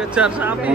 Dikejar sapi.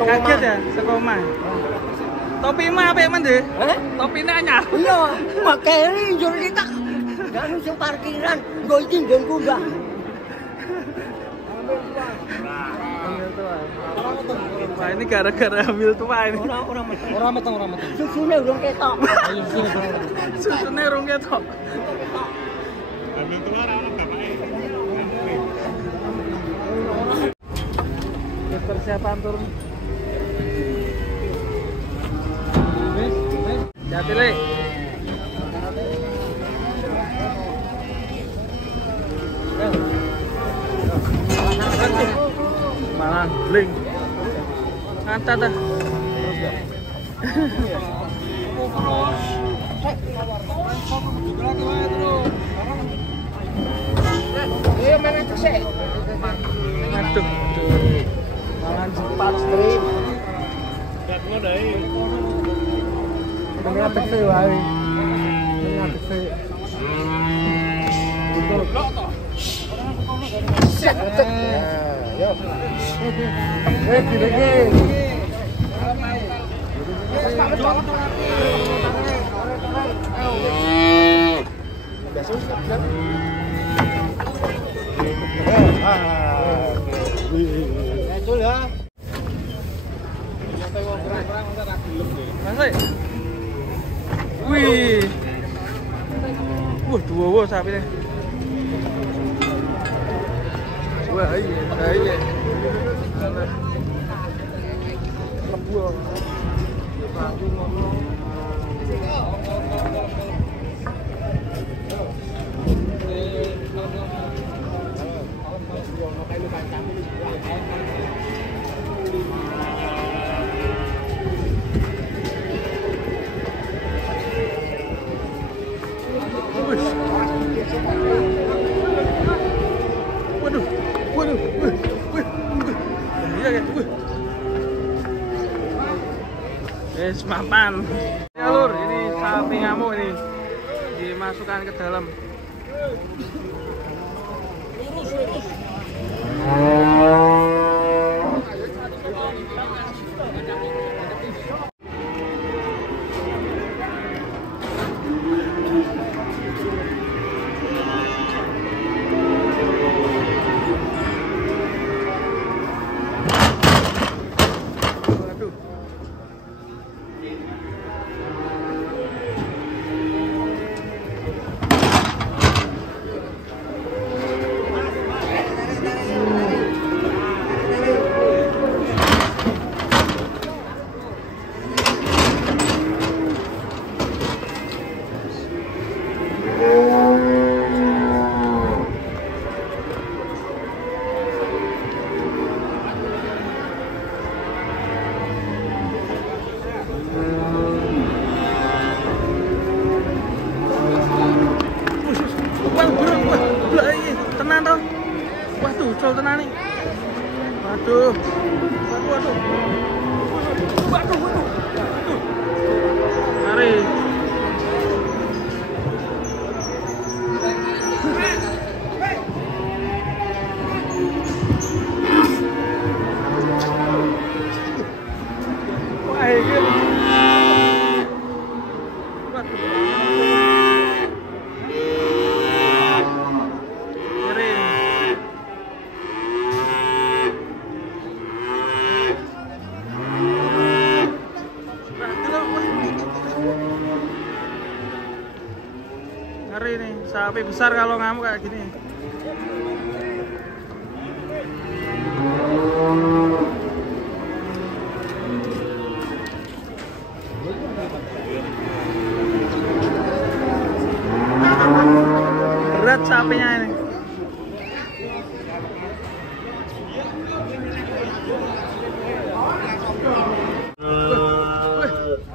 Kaget ya, sekoma. Topi mah apik men, Dek? Topine anyar. Iya, makeri njur kita. Dan sing parkiran, nggo iki nggonku, Mbak. Wah, ini gara-gara hamil tua ini. Ora meteng. Susune urung ketok. Susune urung ketok. Hamil tua ora ono bapake. Persiapan turun. Jati le. Malang, bling. Kata dah. Iya, mana tuh sih? Aduh. Malang cepat strip. Gat ngodai. Ngatek sih wae. Ngatek sih. Betul. Set. Yo. Lagi. Betul ya. Masuk. Wih. Dua sapi nih. Wah, iya. Lebu. Waduh. Iya kan? Yes, mapan. Ya lur, ini sapi ngamuk ini dimasukkan ke dalam. Col tenan nih. Waduh. Mari. Wah, iki. Ngeri nih, sapi besar kalau ngamuk kayak gini. Berat sapinya ini.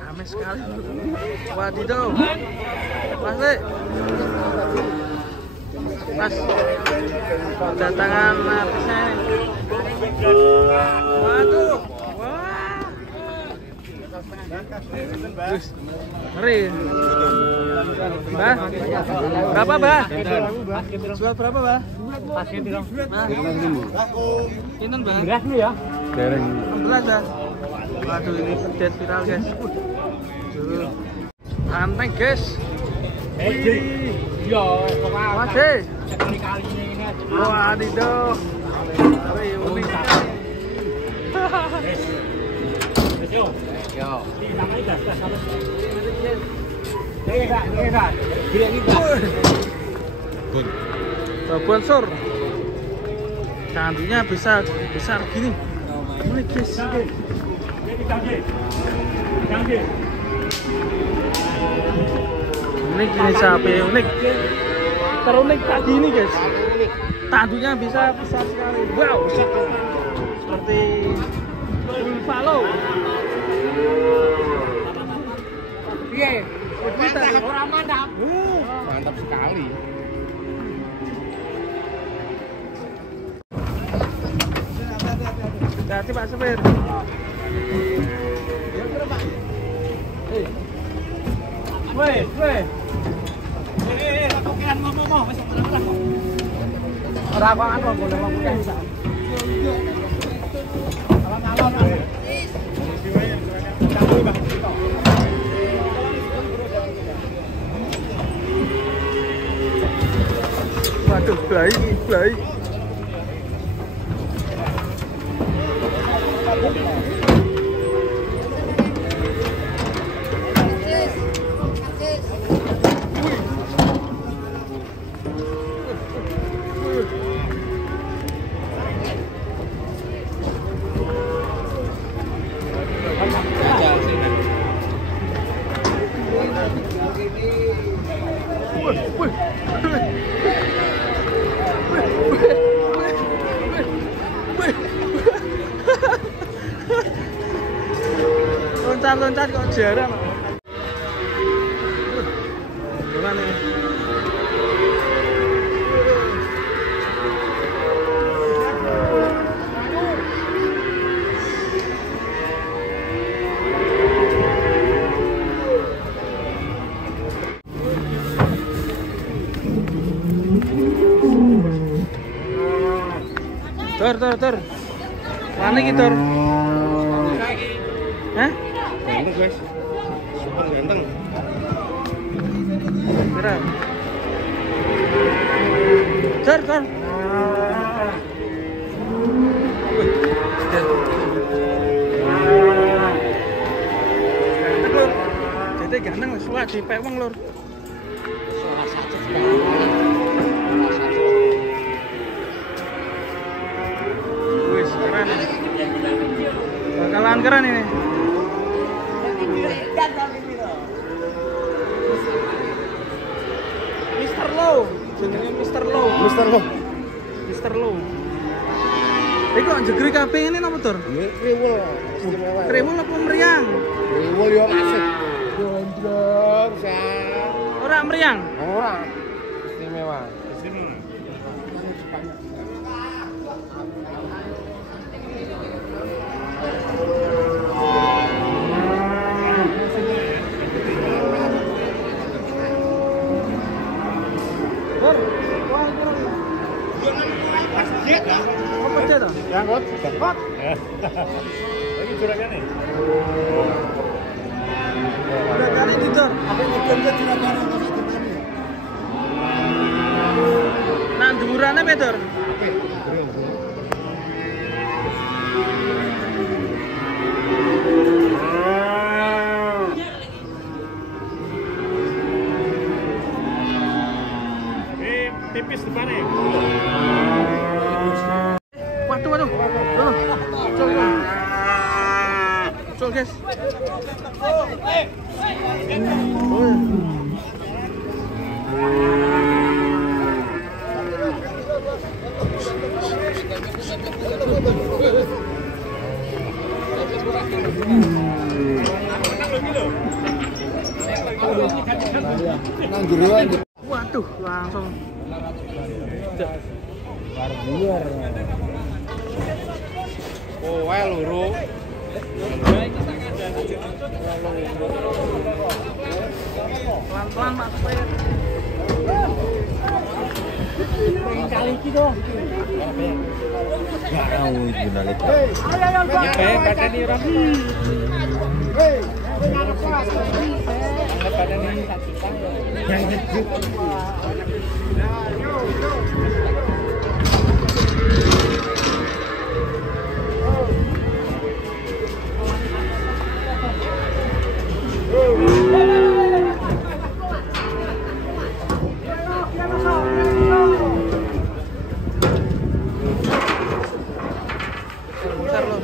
Ramai sekali. Wadidaw. Masih. Mas, kedatangan artisnya ini. Waduh. Wah. Ngeri. Bah, berapa bah? Jual berapa bah? Pinten bah? Beras nih ya? 16 dah. Waduh ini update viral guys. Anteng guys. Masih. Wadidaw. Unik. Sponsor. Candinya bisa besar gini. Unik guys. Unik ini sapi unik. Terunik tadi ini guys. Tandunya bisa besar sekali. Wow. Seperti buffalo. Iya. Mantap. Mantap sekali. Hati Pak Supir. Weh. Pakai ngomong, masuk berapa? Ora apaan kok boleh ngomong bisa. Alon-alon. Waduh, baik. Loncat kok jarang. Gimana nih? Tor. Mana iki, Tor? Hah? Ganteng guys. Super ganteng. Keren. Tor. Jadi ganteng suat di pewang lur. Wih, keren. Bakalan keren ini. Mr. Low, jenenge Mr. Low. Iku jegri kabeh ngene napa, Tur? Kriwul. Istimewa. Kriwul apa meriang? Kriwul yo asik. Gondrong, Sang. Ora meriang. Ora. Istimewa. Angkot. Ini juragan nih. Udah kali tidur. Apa ngedonnya juragan masih gimana? Nah, dhuwurane pe, Dur? Waduh, waduh. Col, guys. Waduh, langsung. Oh, luru. Pelan-pelan Pak supaya. Kali iki dong. Bentar loh.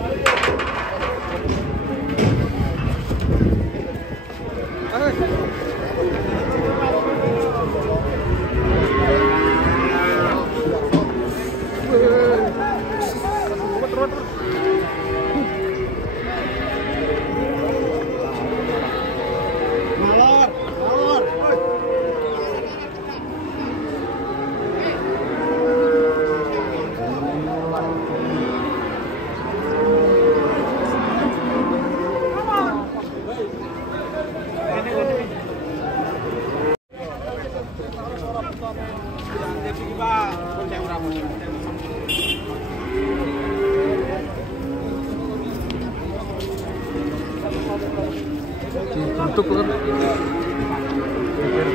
Dibentuk lur.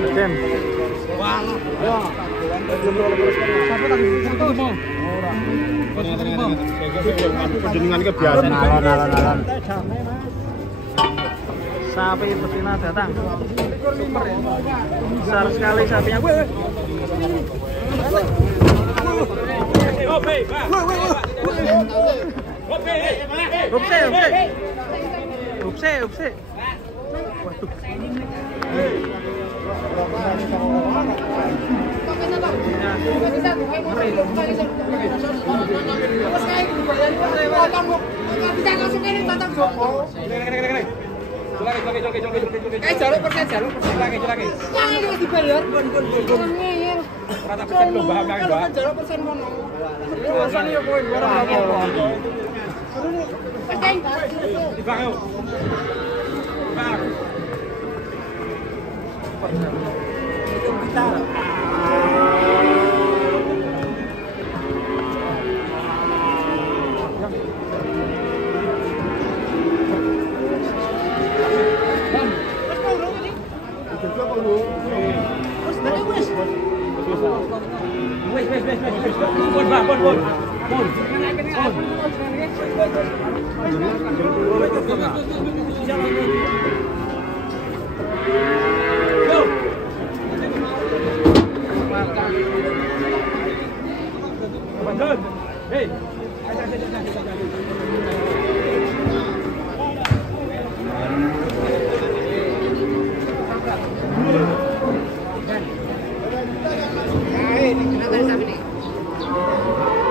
Beden. Jenengan ke biasa alon-alon. Sapi betina datang. Super ya. Besar sekali sapinya. Upse. Waduh.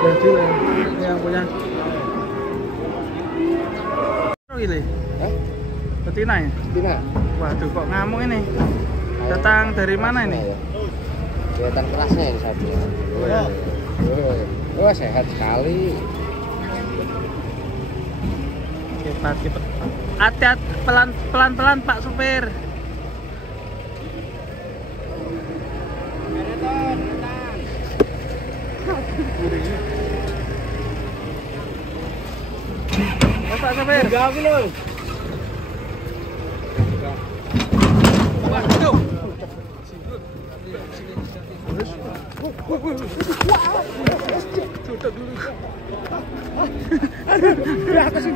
Jadi ini yang punya. Gini. Betina ya? Betina. Waduh, kok ngamuk ini? Datang dari mana ini? Kelihatan kerasnya yang sapinya. Wah, sehat sekali. Cepat. Hati-hati, pelan-pelan Pak supir. Pak supir. Gawe lho. Waduh. Sudah dulu. Aduh, aku sih